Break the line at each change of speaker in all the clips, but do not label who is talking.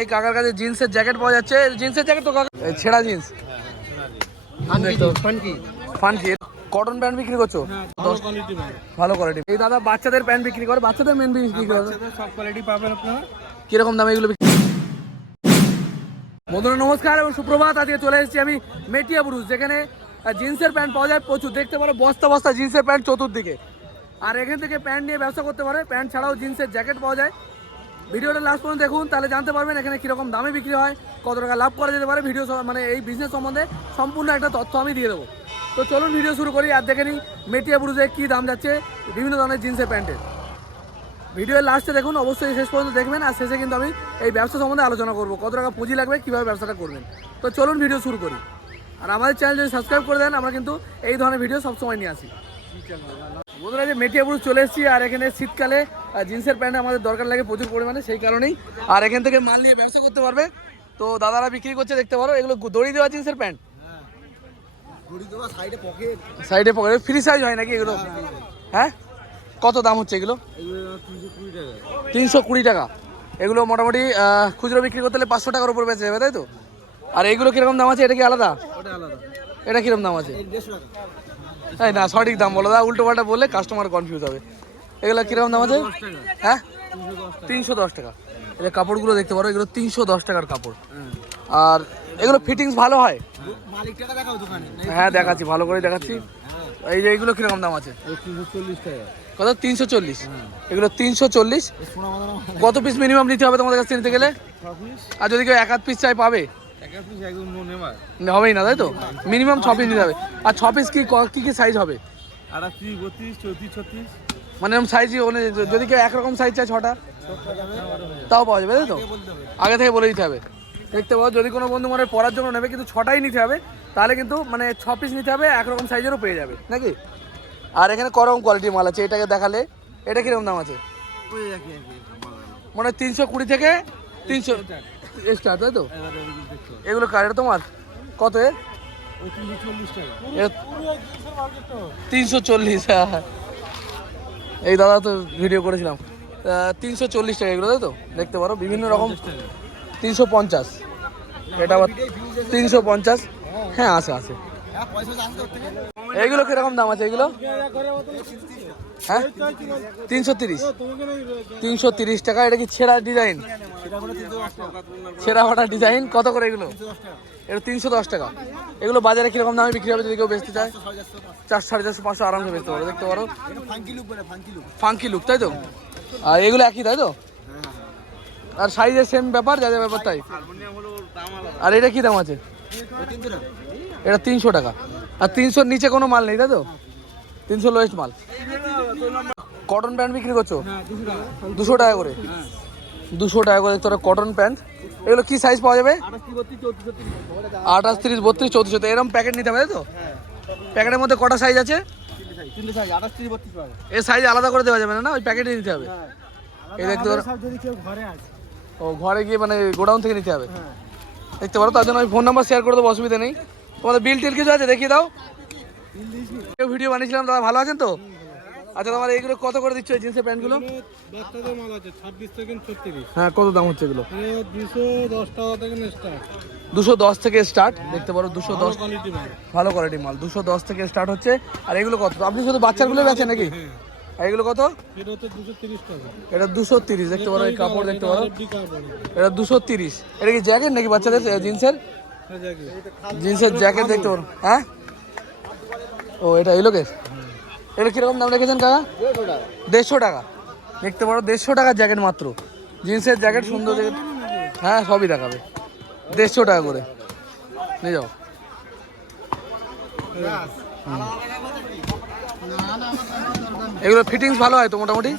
এই কাকার কাছে জিন্সের জ্যাকেট পাওয়া যাচ্ছে। জিন্সের জ্যাকেট তো কাকা ছেঁড়া জিন্স। ফানকি কটন প্যান্ট বিক্রি করছ? ভালো কোয়ালিটি এই দাদা বাচ্চাদের প্যান্ট বিক্রি করে। বাচ্চাদের মেন বিক্রি করে
সব কোয়ালিটি পাবেন আপনারা।
কীরকম দামে এগুলো বন্ধুরা নমস্কার এবং সুপ্রভাত। আজকে চলে এসেছি আমি মেটিয়া ব্রুজ যেখানে জিন্সের প্যান্ট পাওয়া যায় প্রচুর। দেখতে পারো বস্তা বস্তা জিন্সের প্যান্ট চতুর্দিকে। আর এখান থেকে প্যান্ট নিয়ে ব্যবসা করতে পারে। প্যান্ট ছাড়াও জিন্সের জ্যাকেট পাওয়া যায়। ভিডিওটা লাস্ট পর্যন্ত দেখুন, তাহলে জানতে পারবেন এখানে কীরকম দামে বিক্রি হয়, কত টাকা লাভ করা যেতে পারে। ভিডিও মানে এই বিজনেস সম্বন্ধে সম্পূর্ণ একটা তথ্য আমি দিয়ে দেবো। তো চলুন ভিডিও শুরু করি আর দেখে নিই মেটিয়া ব্রুজে কী দাম যাচ্ছে বিভিন্ন ধরনের জিন্সের প্যান্টের। ভিডিওর লাস্টে দেখুন, অবশ্যই শেষ পর্যন্ত দেখবেন আর শেষে কিন্তু আমি এই ব্যবসা সম্বন্ধে আলোচনা করব। কত টাকা পুঁজি লাগবে, কীভাবে ব্যবসাটা করবেন। তো চলুন ভিডিও শুরু করি। আর আমাদের চ্যানেল যদি সাবস্ক্রাইব করে দেন, আমরা কিন্তু এই ধরনের ভিডিও সবসময় নিয়ে আসি। বন্ধুরা যে মেটিয়াপুর চলে এসেছি, আর এখানে শীতকালে জিন্সের প্যান্ট আমাদের দরকার লাগে প্রচুর পরিমাণে, সেই কারণেই। আর এখান থেকে মাল নিয়ে ব্যবসা করতে পারবে। তো দাদারা বিক্রি করছে, দেখতে পারো, এগুলো দড়ি দেওয়া জিন্সের প্যান্ট। সাইডে পকেটে ফ্রি সাইজ হয় নাকি এগুলো? হ্যাঁ? কত দাম হচ্ছে এগুলো? তিনশো কুড়ি টাকা। এগুলো মোটামুটি খুচরো বিক্রি করতে হলে পাঁচশো টাকার উপর বেঁচে যাবে, তাই তো? আর এইগুলো কীরকম দাম আছে? এটা কি আলাদা? এটা কীরকম দাম আছে? এই না, সঠিক দাম বলো। দা উল্টো পাল্টা বললে কাস্টমার কনফিউজ হবে। এগুলো কীরকম দাম আছে? হ্যাঁ? তিনশো দশ টাকা। এই কাপড়গুলো দেখতে পারো এগুলো তিনশো দশ টাকার কাপড়। আর এগুলো ফিটিংস ভালো হয়? হ্যাঁ দেখাচ্ছি ভালো করে দেখাচ্ছি। এই যে এইগুলো কীরকম দাম আছে? কত? তিনশো চল্লিশ। এগুলো তিনশো চল্লিশ।
সোনা
কত পিস মিনিমাম নিতে হবে তোমাদের কাছে নিতে গেলে? আর যদি কেউ এক আধ পিস চাই পাবে? হবেই না তাই তো? মিনিমাম ছ পিস নিতে হবে। আর ছ পিস কি ক- কি কি সাইজ হবে?
আটাত্রিশ বত্রিশ চৌত্রিশ ছত্রিশ?
মানে এরকম সাইজই মানে যদি কেউ একরকম সাইজ চায় ছটা তাও পাওয়া যাবে তাই তো? আগে থেকে বলে দিতে হবে। দেখতে পাবো যদি কোনো বন্ধু মানে পড়ার জন্য নেবে কিন্তু ছটাই নিতে হবে তাহলে কিন্তু মানে ছ পিস নিতে হবে একরকম সাইজেরও পেয়ে যাবে নাকি? আর এখানে করম কোয়ালিটির মাল আছে এটাকে দেখালে এটা কীরকম দাম আছে? মানে তিনশো কুড়ি থেকে তিনশো স্টার তাই তো? এগুলো কার? এটা তোমার? কত এ
তিনশো চল্লিশ টাকা।
তিনশো চল্লিশ এই দাদা তো ভিডিও করেছিলাম। তিনশো চল্লিশ টাকা এগুলো, তাই তো? দেখতে পারো, বিভিন্ন রকম তিনশো পঞ্চাশ। এটা আবার তিনশো পঞ্চাশ। হ্যাঁ আছে আছে। এইগুলো কীরকম দাম আছে এগুলো? হ্যাঁ? তিনশো তিরিশ। তিনশো তিরিশ টাকা, এটা কি ছেঁড়া ডিজাইন ছেঁড়া ফাটা ডিজাইন কত করে এগুলো? এটা তিনশো দশ টাকা। এগুলো বাজারে কীরকম দামে বিক্রি হবে যদি কেউ বেচতে চায়? চার, সাড়ে চারশো, পাঁচশো আরামসে বেচতে পারো দেখতে পারো।
ফাঙ্কি লুক
তাই তো? আর এগুলো একই, তাই তো? আর সাইজের সেম ব্যাপার, যা যা ব্যাপার তাই। আর এটা কি দাম আছে? এটা তিনশো টাকা। আর তিনশোর নিচে কোনো মাল নেই, তাই তো? তিনশো লোয়েস্ট মাল। কটন প্যান্ট বিক্রি করছ?
দুশো টাকা
করে। দুশো টাকা করে, দেখতে কটন প্যান্ট এগুলো কি সাইজ পাওয়া যাবে?
আঠাশ
তিরিশ বত্রিশ চৌত্রিশ এরকম প্যাকেট নিতে হবে তাই তো? প্যাকেটের মধ্যে কটা সাইজ আছে? এর সাইজ আলাদা করে দেওয়া যাবে না না? ওই প্যাকেটে নিতে হবে।
হ্যাঁ
এই দেখতে পারো ও ঘরে গিয়ে মানে গোডাউন থেকে নিতে হবে।
হ্যাঁ।
দেখতে পারো তার জন্য আমি ফোন নাম্বার শেয়ার করে দেবো অসুবিধা নেই। তোমাদের বিল টিল কিছু আছে? দেখিয়ে দাও। ভিডিও বানিয়েছিলাম দাদা ভালো আছেন তো? আচ্ছা তোমার এইগুলো কত করে দিচ্ছ এই জিন্সের প্যান্টগুলো?
বাচ্চাদের মাল আছে ছাব্বিশ থেকে ছত্রিশ।
হ্যাঁ কত দাম হচ্ছে এগুলো?
দুশো দশ টাকা থেকে স্টার্ট
দুশো দশ থেকে স্টার্ট দেখতে পারো দুশো দশ। ভালো কোয়ালিটি মাল দুশো দশ থেকে স্টার্ট হচ্ছে। আর এগুলো কত? আপনি শুধু বাচ্চাগুলো বেচেন নাকি? আর এগুলো কত?
এটা দুশো তিরিশ
দেখতে পারো এই কাপড় দেখতে পারো। এটা দুশো তিরিশ। এটা কি জ্যাকেট নাকি বাচ্চাদের জিন্সের?
হ্যাঁ
জিন্সের জ্যাকেট দেখতে পারো। হ্যাঁ? ও এটা এই লোকের? এটা কীরকম দাম রেখেছেন কাকা? দেড়শো টাকা। দেখতে পারো দেড়শো টাকার জ্যাকেট মাত্র। জিন্সের জ্যাকেট সুন্দর জ্যাকেট হ্যাঁ সবই দেখাবে। দেড়শো টাকা করে। নিয়ে যাও। এগুলো ফিটিংস ভালো হয় তো মোটামুটি?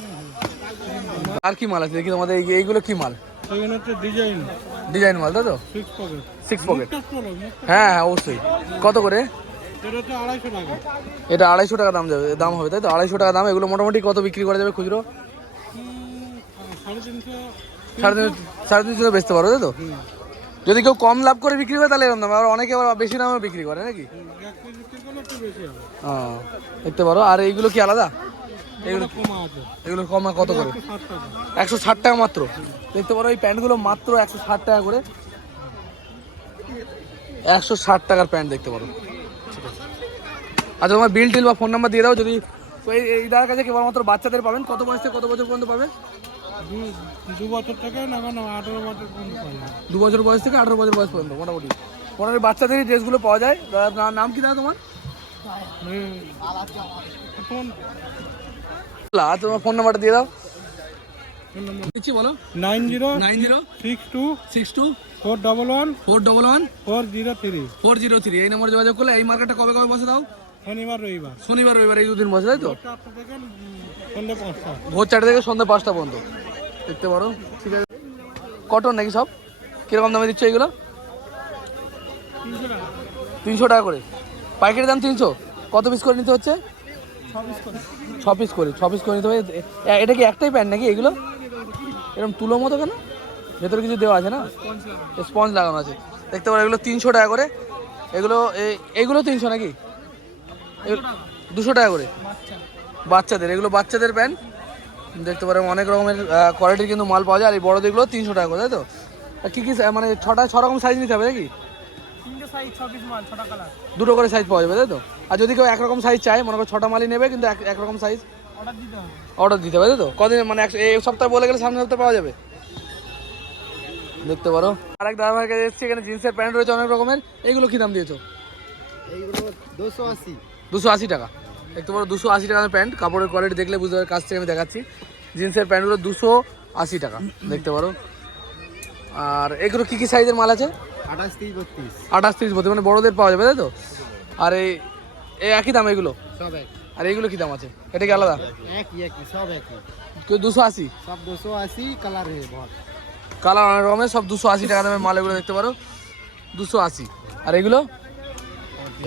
আর কি মাল আছে? দেখি তোমাদের এই- এইগুলো কি মাল?
ডিজাইন
ডিজাইন মাল তাই তো?
সিক্স পকেট
হ্যাঁ হ্যাঁ অবশ্যই। কত করে?
এটা আড়াইশো টাকা
দাম যাবে, দাম হবে, তাই তো? আড়াইশো টাকা দাম, এগুলো মোটামুটি কত বিক্রি করা যাবে খুচরো?
সাড়ে তিনশো,
সাড়ে তিন সাড়ে তিনশো বেচতে পারো, তাই তো? যদি কেউ কম লাভ করে বিক্রি করে, তাহলে এরকম দাম। আবার অনেকে আবার বেশি দামে বিক্রি করে, নাকি? হ্যাঁ দেখতে পারো। আর এইগুলো কি আলাদা?
এগুলো
এগুলো কমা কত করে?
একশো ষাট টাকা
মাত্র। দেখতে পারো, এই প্যান্টগুলো মাত্র একশো ষাট টাকা করে। একশো ষাট টাকার প্যান্ট দেখতে পারো। আচ্ছা তোমার বিল টিল বা ফোন নাম্বার দিয়ে দাও যদি এই দাদার কাছে কেবলমাত্র বাচ্চাদের পাবেন? কত বয়স থেকে কত বছর পর্যন্ত পাবে?
দু- বছর থেকে আঠেরো বছর পর্যন্ত
দু বছর বয়স থেকে আঠারো বছর বয়স পর্যন্ত মোটামুটি। মোটামুটি বাচ্চাদেরই ড্রেসগুলো পাওয়া যায়। দাদার নাম কি দাদা তোমার? তোমার ফোন নাম্বারটা দিয়ে দাও। দিচ্ছি বলো।
Nine zero
nine zero
six two
six two
four double one
four double one
four zero three.
Four zero three. এই নম্বরে যোগাযোগ করলে এই মার্কেটটা কবে কবে বসে দাও?
শনিবার রবিবার।
শনিবার রবিবার এই দুদিন বসে তাই তো?
সন্ধ্যে পাঁচটা।
ভোর চারটে থেকে সন্ধ্যে পাঁচটা পর্যন্ত। দেখতে পারো ঠিক আছে। কটন নাকি সব? কীরকম দামে দিচ্ছ এগুলো? তিনশো টাকা। করে। পাইকারি দাম তিনশো? কত পিস করে নিতে হচ্ছে? ছ পিস করে। ছ পিস করে নিতে হবে। এটা কি একটাই প্যান্ট নাকি এগুলো? এরকম তুলো মতো কেন? ভেতরে কিছু দেওয়া আছে না? স্পঞ্জ লাগানো। আছে। দেখতে পারো এগুলো তিনশো টাকা করে। এগুলো এগুলো তিনশো নাকি? দুশো টাকা করে। বাচ্চাদের এগুলো বাচ্চাদের প্যান্ট। দেখতে পারেন অনেক রকমের কোয়ালিটির কিন্তু মাল পাওয়া যায়। আর এই বড়দেরগুলো তিনশো টাকা করে তাই তো? কী কী মানে ছটা ছ রকম সাইজ নিতে হবে নাকি? দুটো করে সাইজ পাওয়া যাবে তাই তো? আর যদি কেউ একরকম সাইজ চায় মনে করো ছটা মালই নেবে কিন্তু এক একরকম সাইজ অর্ডার দিতে হবে। তাই তো? কদিন মানে এক- এই সপ্তাহে বলে গেলে সামনের সপ্তাহে পাওয়া যাবে। দেখতে পারো। আরেক দাদা ভাইয়ের কাছে এসেছি এখানে জিন্সের প্যান্ট রয়েছে অনেক রকমের। এগুলো কি দাম দিয়েছ?
এইগুলো দুশো আশি।
দুশো আশি টাকা। দেখতে পারো দুশো আশি টাকার প্যান্ট কাপড়ের কোয়ালিটি দেখলে বুঝতে পারবে কাছ থেকে আমি দেখাচ্ছি। জিন্সের প্যান্টগুলো দুশো আশি টাকা দেখতে পারো। আর এগুলো কী কী সাইজের মাল আছে?
আঠাশ তিরিশ বত্রিশ।
আঠাশ তিরিশ বলতে মানে বড়দের পাওয়া যাবে তাই তো? আর এই এই একই দাম এগুলো?
সব এক
আর এইগুলো কী দাম আছে? এটা কি আলাদা?
একই একই সব একই।
কেউ দুশো আশি?
সব দুশো আশি কালার
কালার অনেক রকমের সব দুশো আশি টাকা দামের মাল এগুলো দেখতে পারো। দুশো আশি। আর এগুলো?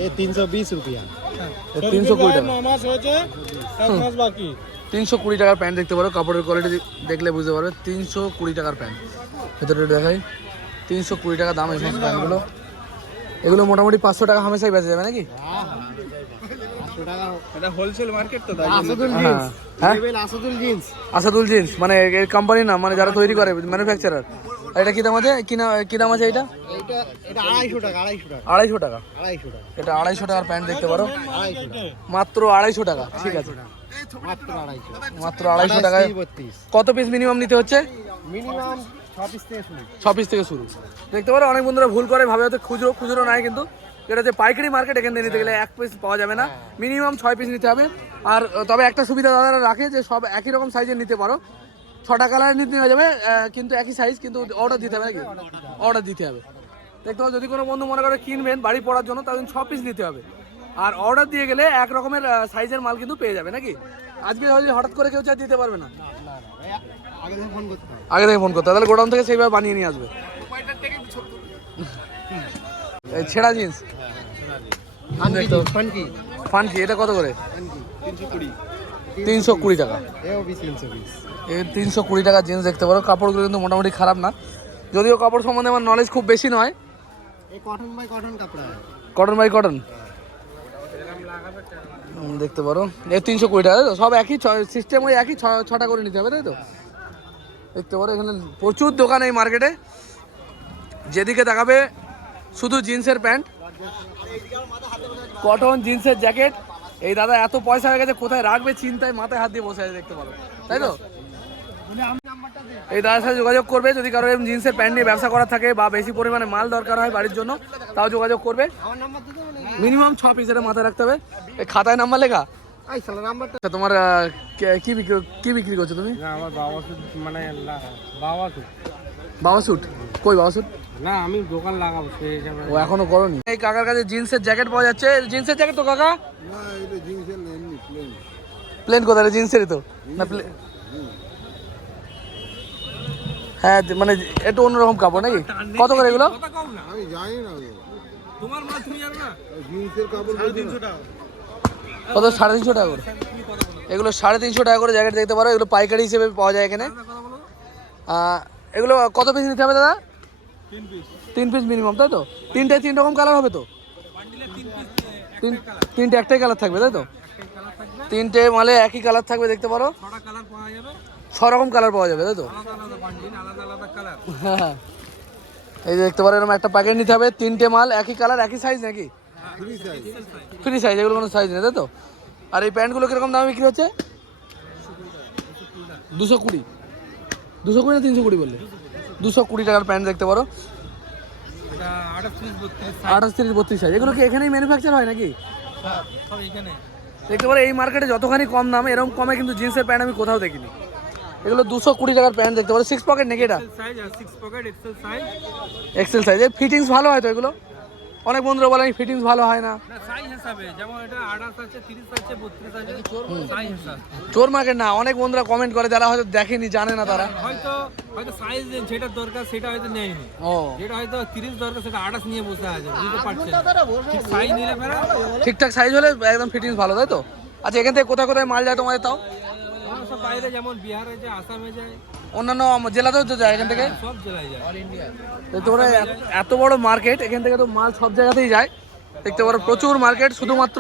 এই তিনশো বিশ রুপিয়া।
তিনশো কুড়ি টাকা।
মাস হয়েছে এক মাস বাকি।
তিনশো কুড়ি টাকার প্যান্ট দেখতে পারো কাপড়ের কোয়ালিটি দেখলে বুঝতে পারবে। তিনশো কুড়ি টাকার প্যান্ট। ভেতরে দেখাই। তিনশো কুড়ি টাকা দাম এই সমস্ত প্যান্টগুলো। এগুলো মোটামুটি পাঁচশো টাকা হামেশাই বেঁচে যাবে নাকি?
হ্যাঁ হ্যাঁ পাঁচশো টাকা
এটা হোলসেল মার্কেট তো
আসাদুল
হ্যাঁ
জিন্স।
হ্যাঁ।
Level Asadul jeans.
মানে কোম্পানি না মানে যারা তৈরি করে ম্যানুফ্যাকচারার এটা কি দাম আছে? কিনা কি দাম আছে এটা?
আড়াইশো টাকা
এটা আড়াইশো টাকার প্যান্ট দেখতে পারো। মাত্র আড়াইশো টাকা ঠিক আছে।
মাত্র আড়াইশো
টাকায় কত পিস মিনিমাম নিতে হচ্ছে?
মিনিমাম ছ পিস থেকে শুরু।
ছ পিস থেকে শুরু। দেখতে পারো অনেক বন্ধুরা ভুল করে ভাবে হয়তো খুচরো খুচরো নাই কিন্তু। এটা যে পাইকারি মার্কেট এখান থেকে নিতে গেলে এক পিস পাওয়া যাবে না। মিনিমাম ছয় পিস নিতে হবে। আর তবে একটা সুবিধা দাদারা রাখে যে সব একই রকম সাইজের নিতে পারো। ছটা কালার নিতে হয়ে যাবে কিন্তু একই সাইজ কিন্তু অর্ডার দিতে হবে নাকি? অর্ডার দিতে হবে। দেখতে পাবো যদি কোনো বন্ধু মনে করে কিনবেন বাড়ি পড়ার জন্য তাহলে ছ পিস নিতে হবে। আর অর্ডার দিয়ে গেলে এক রকমের সাইজের মাল কিন্তু পেয়ে যাবে নাকি? আজকে যদি হঠাৎ করে কেউ চায় দিতে পারবে না।
না না এই আগে থেকে ফোন করতে হবে।
আগে থেকে ফোন করতে হবে, তাহলে গোডাউন থেকে সেইভাবে বানিয়ে নিয়ে আসবে। ছেঁড়া জিন্স।
ফানকি ফানকি
ফানকি এটা কত করে?
তিনশো কুড়ি।
টাকা।
বিশ তিনশো
কুড়ি টাকা জিন্স দেখতে পারো। কাপড়গুলো কিন্তু মোটামুটি খারাপ না। যদিও কাপড় সম্বন্ধে আমার নলেজ খুব বেশি নয়।
কটন বাই কটন কাপড়া
কটন বাই কটন দেখতে পারো। এই তিনশো কুড়ি টাকা তো? সব একই সিস্টেম ওই একই ছটা করে নিতে হবে তাই তো? দেখতে পারো এখানে প্রচুর দোকান এই মার্কেটে যেদিকে তাকাবে শুধু জিন্সের প্যান্ট কটন জিন্সের জ্যাকেট এই দাদা এত পয়সা হয়ে গেছে কোথায় রাখবে? চিন্তায় মাথায় হাত দিয়ে বসে আছে দেখতে পারো। তাই তো? এই দাদার সাথে যোগাযোগ করবে যদি কারও এরকম জিন্সের প্যান্ট নিয়ে ব্যবসা করা থাকে বা বেশি পরিমাণে মাল দরকার হয় বাড়ির জন্য তাও যোগাযোগ করবে। মিনিমাম ছ পিস এটা মাথায় রাখতে হবে। এই খাতায় নাম্বার লেখা?
এই শালা নাম্বারটা
আচ্ছা, তোমার কি বিক্রি কি বিক্রি করছ তুমি?
না আমার বাবা শুধু মানে বাবা শুধু
বাবা স্যুট কই বাবা স্যুট
না আমি দোকান লাগাবো সেই হিসাবে।
ও এখনও করনি। এই কাকার কাছে জিন্সের জ্যাকেট পাওয়া যাচ্ছে। জিন্সের জ্যাকেট তো কাকা? প্লেন কোথায় রে? জিন্সেরই তো। না প্লে হ্যাঁ মানে একটু অন্যরকম কাপড় নাকি? কত করে এগুলো?
আমি জানি না
তোমার মাল তুমি জানো না
জিন্সের কাপড় বলছি না।
কত? সাড়ে তিনশো টাকা করে। এগুলো সাড়ে তিনশো টাকা করে জ্যাকেট দেখতে পারো। এগুলো পাইকারি হিসেবে পাওয়া যায় এখানে। এগুলো কত পিস নিতে হবে দাদা?
তিন পিস
মিনিমাম তাই তো? তিনটে তিন রকম কালার হবে তো? তিন তিনটে একটাই কালার থাকবে তাই তো? তিনটে মালে একই কালার থাকবে দেখতে পারো।
কালার পাওয়া যাবে।
ছ রকম কালার পাওয়া যাবে তাই তো? হ্যাঁ এই যে দেখতে পারো এরকম একটা প্যাকেট নিতে হবে তিনটে মাল একই কালার একই সাইজ নাকি?
ফ্রি সাইজ
এগুলো কোনো সাইজ নেই তাই তো? আর এই প্যান্টগুলো কীরকম দামে বিক্রি হচ্ছে? দুশো কুড়ি। দুশো কুড়ি না তিনশো কুড়ি বললে? দুশো কুড়ি টাকার প্যান্ট দেখতে পারো।
আঠাশ
তিরিশ বত্রিশ সাইজ এগুলো কি এখানেই ম্যানুফ্যাকচার হয় নাকি?
সব
দেখতে পারো এই মার্কেটে যতখানি কম দাম এরকম কমে কিন্তু জিন্সের প্যান্ট আমি কোথাও দেখিনি। এগুলো দুশো কুড়ি টাকার প্যান্ট দেখতে পারো সিক্স পকেট নাকি এটা?
সাইজ আর six pocket XL size
XL size এর ফিটিংস ভালো হয় তো এগুলো? অনেক বন্ধুরা বলে ফিটিংস ভালো হয় না। চোর মার্কেট না অনেক বন্ধুরা কমেন্ট করে যারা হয়তো দেখেনি জানে না তারা।
হয়তো হয়তো সাইজ যেটা দরকার সেটা হয়তো নেয়নি।
ও।
যেটা হয়তো তিরিশ দরকার সেটা আঠাশ নিয়ে বসে আছে বুঝতে পারছেন ঠিক সাইজ নিলে ফেরা
ঠিকঠাক সাইজ হলে একদম ফিটিংস ভালো তাই তো? আচ্ছা এখান থেকে কোথায় কোথায় মাল যায় তোমাদের তাও?
সব বাইরে যেমন বিহারে যায় আসামে যায়।
অন্যান্য জেলাতেও তো যায় এখান থেকে?
সব জেলায় যায়।
দেখতে পারো এত- এত বড় মার্কেট এখান থেকে তো মাল সব জায়গাতেই যায়। দেখতে পারো প্রচুর মার্কেট শুধুমাত্র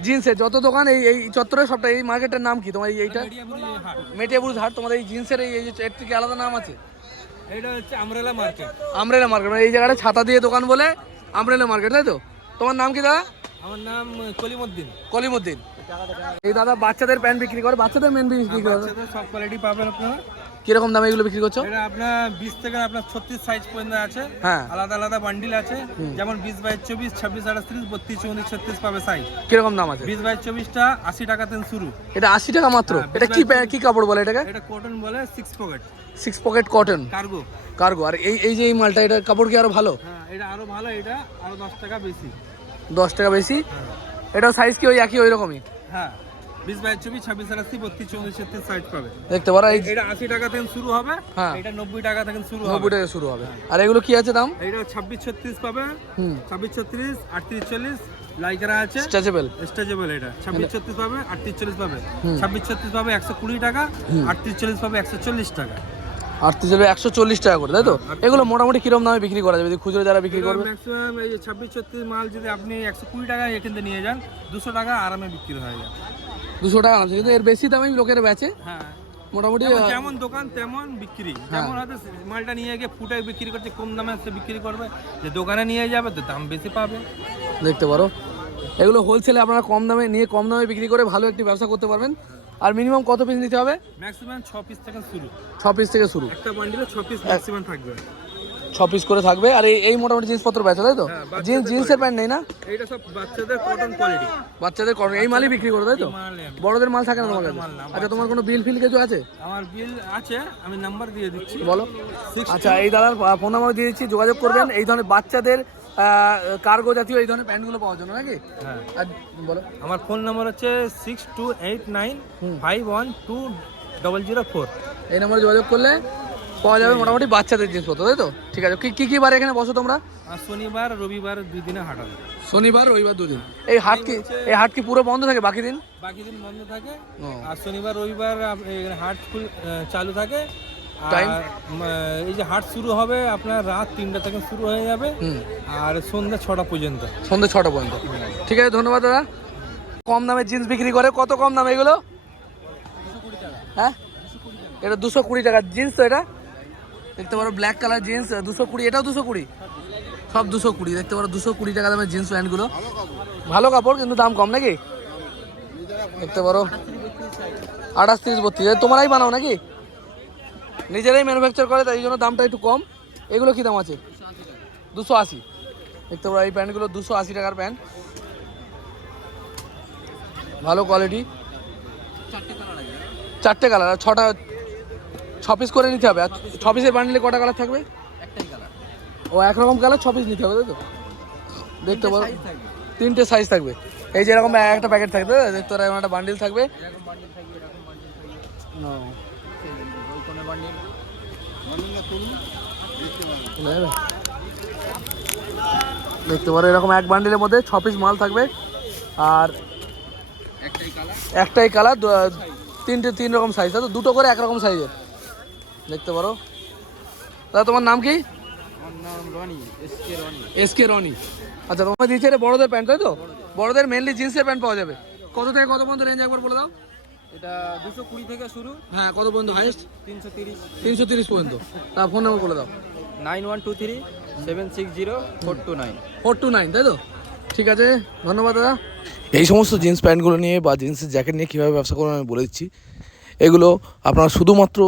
জিন্সের যত দোকান এই এই চত্বরে সবটা এই মার্কেটের নাম কি? তোমার এই- এইটা? মেটিয়াবুরুজ হাট। তোমাদের এই জিন্সের এই এর থেকে আলাদা নাম আছে?
এটা হচ্ছে আমরেলা মার্কেট
আমরেলা মার্কেট মানে এই জায়গাটা ছাতা দিয়ে দোকান বলে আমরেলা মার্কেট তাই তো? তোমার নাম কি দাদা?
আমার নাম কলিমুদ্দিন।
কলিমুদ্দিন। এই দাদা বাচ্চাদের প্যান্ট বিক্রি করে বাচ্চাদের মেন বিক্রি করে।
বাচ্চাদের সব কোয়ালিটি পাবেন আপনারা।
কীরকম দামে এগুলো বিক্রি করছ?
এটা আপনার বিশ থেকে আপনার ছত্রিশ সাইজ পর্যন্ত আছে।
হ্যাঁ।
আলাদা আলাদা বান্ডিল আছে। যেমন বিশ বাইশ চব্বিশ ছাব্বিশ আঠাশ বত্রিশ চৌত্রিশ ছত্রিশ পাবে সাইজ
কীরকম দাম আছে?
বিশ বাইশ চব্বিশটা আশি টাকা থেকে শুরু।
এটা আশি টাকা মাত্র?
হ্যাঁ,
এটা কি কি কাপড় বলে এটাকে?
এটা কটন বলে six pocket
six pocket cotton
cargo
cargo আর এই এই যে এই মালটা এটা কাপড় কি আরও ভালো?
হ্যাঁ এটা আরও ভালো এটা আরও দশ টাকা বেশি।
দশ টাকা বেশি? এটাও সাইজ কি ওই একই ওই রকমই?
হ্যাঁ বিশ বাইশ চব্বিশ ছাব্বিশ বত্রিশ চৌত্রিশ ছত্রিশ সাইজ পাবে।
দেখতে পারো
এটা আশি টাকা থেকে শুরু হবে
হ্যাঁ।
এটা নব্বই টাকা থেকে শুরু হবে।
নব্বই টাকা শুরু হবে। আর এগুলো কি আছে দাম?
এটা ছাব্বিশ ছত্রিশ পাবে।
হুম।
ছাব্বিশ ছত্রিশ আটত্রিশ চল্লিশ লাইকারা আছে।
স্ট্রেচেবল
এটা। ছাব্বিশ ছত্রিশ পাবে আটত্রিশ চল্লিশ পাবে। ছাব্বিশ ছত্রিশ পাবে একশো কুড়ি টাকা আটত্রিশ চল্লিশ পাবে একশো চল্লিশ টাকা।
আর যাবে একশো চল্লিশ টাকা করে তাই তো? এগুলো মোটামুটি কীরকম দামে বিক্রি করা যাবে? খুচরো যারা বিক্রি করবে?
ম্যাক্সিমাম এই যে ছাব্বিশ ছত্রিশ মাল যদি আপনি একশো কুড়ি টাকা এখান থেকে নিয়ে যান দুশো টাকা আরামে বিক্রি হয়ে যায়।
দুশো টাকা আছে কিন্তু এর বেশি দামেই লোকের বেচে।
হ্যাঁ।
মোটামুটি
যেমন- দোকান তেমন বিক্রি। যেমন হয়তো মালটা নিয়ে গিয়ে ফুটে বিক্রি করছে কম দামে সে বিক্রি করবে। যে দোকানে নিয়ে যাবে তো দাম বেশি পাবে।
দেখতে পারো। এগুলো হোলসেলে আপনারা কম দামে নিয়ে কম দামে বিক্রি করে ভালো একটি ব্যবসা করতে পারবেন। আর মিনিমাম কত পিস নিতে হবে?
ম্যাক্সিমাম ছ পিস থেকে শুরু।
ছ পিস থেকে শুরু।
একটা বান্ডিলে ছ পিস ম্যাক্সিমাম থাকবে।
ছ পিস করে থাকবে। আর এই মোটামুটি জিনিসপত্র বেচা তাই তো?
হ্যাঁ,
জিন্স জিন্সের প্যান্ট নেই না?
এইটা সব বাচ্চাদের কটন কোয়ালিটি
বাচ্চাদের কটন এই মালই বিক্রি করো তাই তো? বড়দের মাল থাকে না তোমার কাছে? আচ্ছা তোমার কোনো বিল ফিল কিছু আছে?
আমার বিল আছে আমি নাম্বার দিয়ে দিচ্ছি।
বলো। আচ্ছা এই দাদার ফোন নাম্বার দিয়ে দিচ্ছি যোগাযোগ করবেন। এই ধরনের বাচ্চাদের কার্গো জাতীয় এই ধরনের প্যান্টগুলো পাওয়ার জন্য নাকি?
হ্যাঁ।
আর বলো।
আমার ফোন নাম্বার হচ্ছে six two eight nine five one two double zero four
এই নম্বরে যোগাযোগ করলে পাওয়া যাবে মোটামুটি বাচ্চাদের জিনিসপত্র তাই তো? ঠিক আছে। কি কি বার এখানে বসো তোমরা?
শনিবার রবিবার দুই দিনে হাট হবে
শনিবার রবিবার দুদিন এই হাট কি এই হাট কি পুরো বন্ধ থাকে বাকি দিন?
বাকি দিন বন্ধ থাকে। আর শনিবার রবিবার হাট চালু থাকে। উম, এই যে হাট শুরু হবে আপনার রাত তিনটা থেকে শুরু হয়ে যাবে আর সন্ধ্যা ছটা পর্যন্ত।
সন্ধ্যে ছটা পর্যন্ত। ঠিক আছে ধন্যবাদ দাদা। কম দামে জিন্স বিক্রি করে কত কম দামে এগুলো? হ্যাঁ? এটা দুশো কুড়ি টাকা জিন্স তো এটা? দেখতে পারো ব্ল্যাক কালার জিন্স দুশো কুড়ি এটাও দুশো কুড়ি? সব দুশো কুড়ি দেখতে পারো দুশো কুড়ি টাকা দামের জিন্স প্যান্টগুলো ভালো কাপড় কিন্তু দাম কম নাকি? দেখতে পারো। আঠাশ তিরিশ বত্রিশ তোমরাই বানাও নাকি? নিজেরাই ম্যানুফ্যাকচার করে তাই জন্য দামটা একটু কম। এগুলো কী দাম আছে? দুশো আশি। দেখতে পারো এই প্যান্টগুলো দুশো আশি টাকার প্যান্ট। ভালো কোয়ালিটি চারটে কালার আর ছটা ছ পিস করে নিতে হবে। আর ছ পিসের বান্ডিলে কটা কালার থাকবে? ও একরকম কালার ছ পিস নিতে হবে তাই তো? দেখতে পারো। তিনটে সাইজ থাকবে। এই যে এরকম একটা প্যাকেট থাকবে দেখতে পারো একটা বান্ডিল থাকবে। ও। চলে দেখতে পারো এরকম এক বান্ডিলের মধ্যে ছ পিস মাল থাকবে। আর একটাই কালার তিনটে তিন রকম সাইজ তো দুটো করে একরকম সাইজের দেখতে পারো। দাদা তোমার নাম কি? এস কে রনি আচ্ছা তোমার এটা বড়দের প্যান্ট তাই তো? বড়দের। মেনলি জিন্সের প্যান্ট পাওয়া যাবে।
কত থেকে কত পর্যন্ত রেঞ্জ একবার বলে দাও?
এটা দুশো কুড়ি থেকে শুরু।
হ্যাঁ কত পর্যন্ত হাইস্ট
তিনশো তিরিশ।
তিনশো তিরিশ পর্যন্ত। তা ফোন নাম্বার বলে দাও।
Nine one two three seven six zero four two nine.
Four two nine তাই তো? ঠিক আছে ধন্যবাদ দাদা।
এই সমস্ত জিন্স প্যান্টগুলো নিয়ে বা জিন্সের জ্যাকেট নিয়ে কীভাবে ব্যবসা করবেন আমি বলে দিচ্ছি। এগুলো আপনারা শুধুমাত্র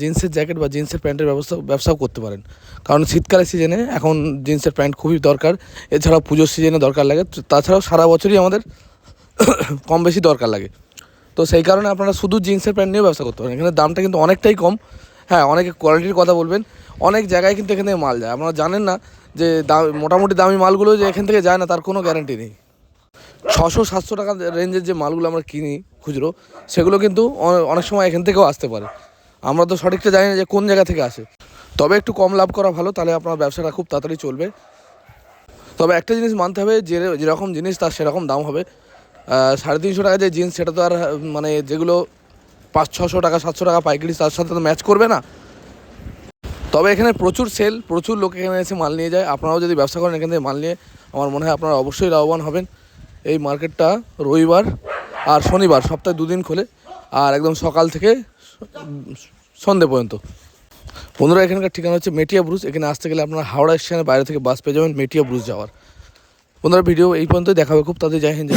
জিন্সের জ্যাকেট বা জিন্সের প্যান্টের ব্যবস্থা ব্যবসাও করতে পারেন। কারণ শীতকালের সিজনে এখন জিন্সের প্যান্ট খুবই দরকার। এছাড়াও পুজোর সিজনে দরকার লাগে। তাছাড়াও সারা বছরই আমাদের কম বেশি দরকার লাগে। তো সেই কারণে আপনারা শুধু জিন্সের প্যান্ট নিয়েও ব্যবসা করতে পারেন। এখানে দামটা কিন্তু অনেকটাই কম। হ্যাঁ অনেকে কোয়ালিটির কথা বলবেন। অনেক জায়গায় কিন্তু এখান থেকে মাল যায়। আপনারা জানেন না যে দাম, মোটামুটি দামি মালগুলো যে এখান থেকে যায় না, তার কোনো গ্যারান্টি নেই। ছশো, সাতশো টাকা রেঞ্জের যে মালগুলো আমরা কিনি, খুচরো, সেগুলো কিন্তু অনেক সময় এখান থেকেও আসতে পারে। আমরা তো সঠিকটা জানি না যে কোন জায়গা থেকে আসে। তবে একটু কম লাভ করা ভালো, তাহলে আপনার ব্যবসাটা খুব তাড়াতাড়ি চলবে। তবে একটা জিনিস মানতে হবে, যে যেরকম জিনিস তার সেরকম দাম হবে। সাড়ে তিনশো টাকা যে জিন্স, সেটা তো আর মানে যেগুলো পাঁচ, ছশো টাকা, সাতশো টাকা পাইকারি, তার সাথে তো ম্যাচ করবে না। তবে এখানে প্রচুর সেল, প্রচুর লোক এখানে এসে মাল নিয়ে যায়। আপনারাও যদি ব্যবসা করেন, এখান থেকে মাল নিয়ে আমার মনে হয় আপনারা অবশ্যই লাভবান হবেন। এই মার্কেটটা রবিবার আর শনিবার, সপ্তাহে দুদিন খোলে। আর একদম সকাল থেকে সন্ধে পর্যন্ত। বন্ধুরা, এখানকার ঠিকানা হচ্ছে মেটিয়া ব্রুজ। এখানে আসতে গেলে আপনারা হাওড়া স্টেশনের বাইরে থেকে বাস পেয়ে যাবেন মেটিয়া ব্রুজ যাওয়ার। বন্ধুরা, ভিডিও এই পর্যন্তই। দেখাবে খুব তাদের জয় হিন্দ।